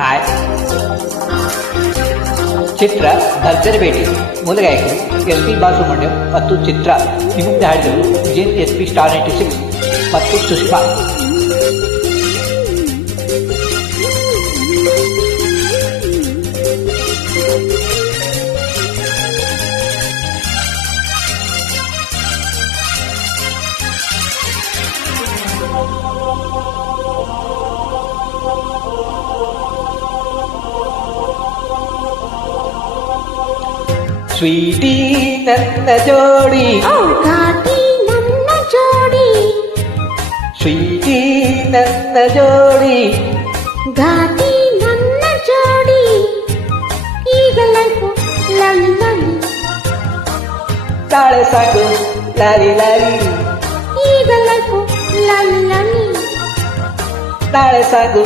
Hi. ಚಿತ್ರ ಭರ್ಜರಿ ಭೇಟಿ. ಮೂಲ ಗಾಯಕರು ಎಸ್ ಪಿ ಬಾಲಸುಬ್ರಹ್ಮಣ್ಯಂ ಮತ್ತು ಚಿತ್ರ. ನಿಮ್ಮ ಮುಂದೆ ಹಾಡಿದರು ವಿಜಯನ್ ಎಸ್ ಪಿ ಸ್ಟಾರ್ 96 ಮತ್ತು ಸುಷ್ಮಾ. ಸ್ವೀಟಿ ನನ್ನ ಜೋಡಿ, ಘಾಟಿ ನನ್ನ ಜೋಡಿ, ಸ್ವೀಟಿ ನನ್ನ ಜೋಡಿ, ಘಾಟಿ ನನ್ನ ಜೋಡಿ. ಈಗ ಲೈಫು ಲಲಿ ಲಲಿ, ತಾಳೆ ಸಾಕು ಲಾಲಿ ಲಾಲಿ, ಈಗ ಲೈಫು ಲಲಿ ಲಲಿ. ತಾಳೆ ಸಾಕು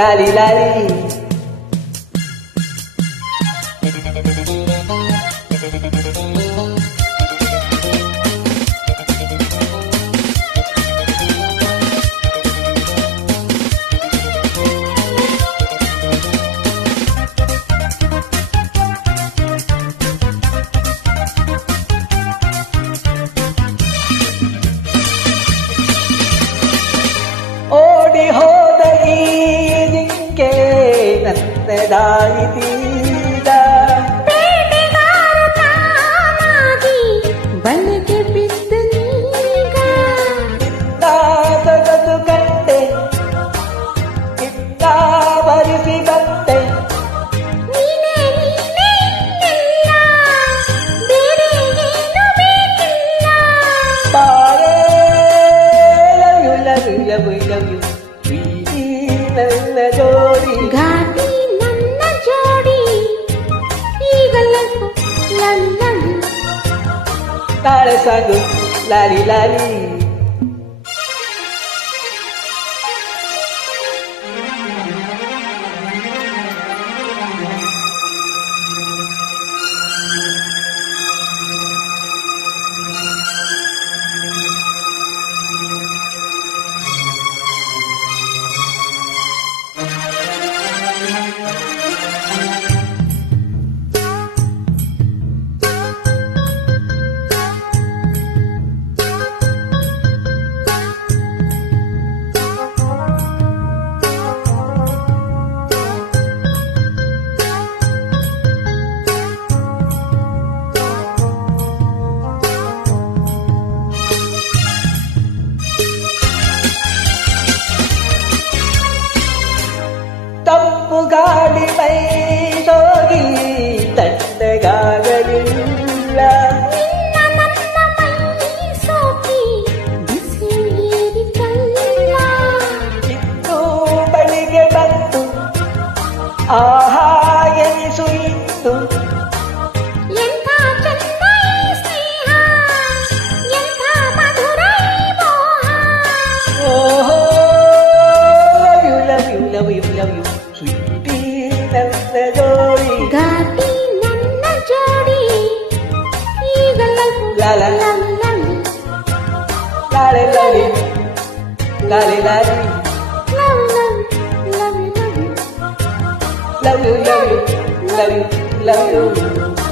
ಲಾಲಿ ಲಾಲಿ. ಓಡಿ ಹೋದ ಈ ಜಿಂಕೆ ನನ್ನದಾಯಿತೀಗ, ಬೇಟೆಗಾರ ತಾನಾಗಿ ಬಲೆಗೆ ಬಿದ್ದ ನೀಗ. ತೆಗೆದು ಕಂಡೆ ಇತ್ತ ಬರಿಸಿ ಬಂದೆ, ನೀನೇ ನೀನೇ ಇಲ್ಲ, ಬೇರೆ ಏನು ಬೇಕಿಲ್ಲ. ಬಾರೇ love you love you love you love you, sweetie ನನ್ನ ಜೋಡಿ, ಘಾಟಿ ನನ್ನ ಜೋಡಿ. ಈಗ ಲೈಫು ಲಲಿ ಲಲಿ, ತಾಳೆ ಸಾಕು ಲಾಲಿ ಲಾಲಿ. ತಂಪು ಗಾಳಿ ಮೈ ಸೋಗಿ ತಣ್ಣಗಾಗಲಿಲ್ಲ, ನಿನ್ನ ನನ್ನ ಮೈ ಸೋಕಿ ಬಿಸಿ ಏರಿತಲ್ಲ. ಇನ್ನು ಬಳಿಗೆ ಬಂತು ಆಹಾ ಎನಿಸು ಇತ್ತು, ಎಂಥ ಚಂದ ಈ ಸ್ನೇಹ, ಎಂಥ ಮಧುರ ಈ ಮೋಹ. ಓಹೋ love you love you love you, sweetie ನನ್ನ ಜೋಡಿ, ಘಾಟಿ ನನ್ನ ಜೋಡಿ. ಈಗ ಲೈಫು ಲಾಲ ಲಲಿ ಲಲಿ, ಲಾಳೆ ಲಾಲಿ ಲಾಲಿ ಲಾಲಿ, love love love love love you love you love you love you.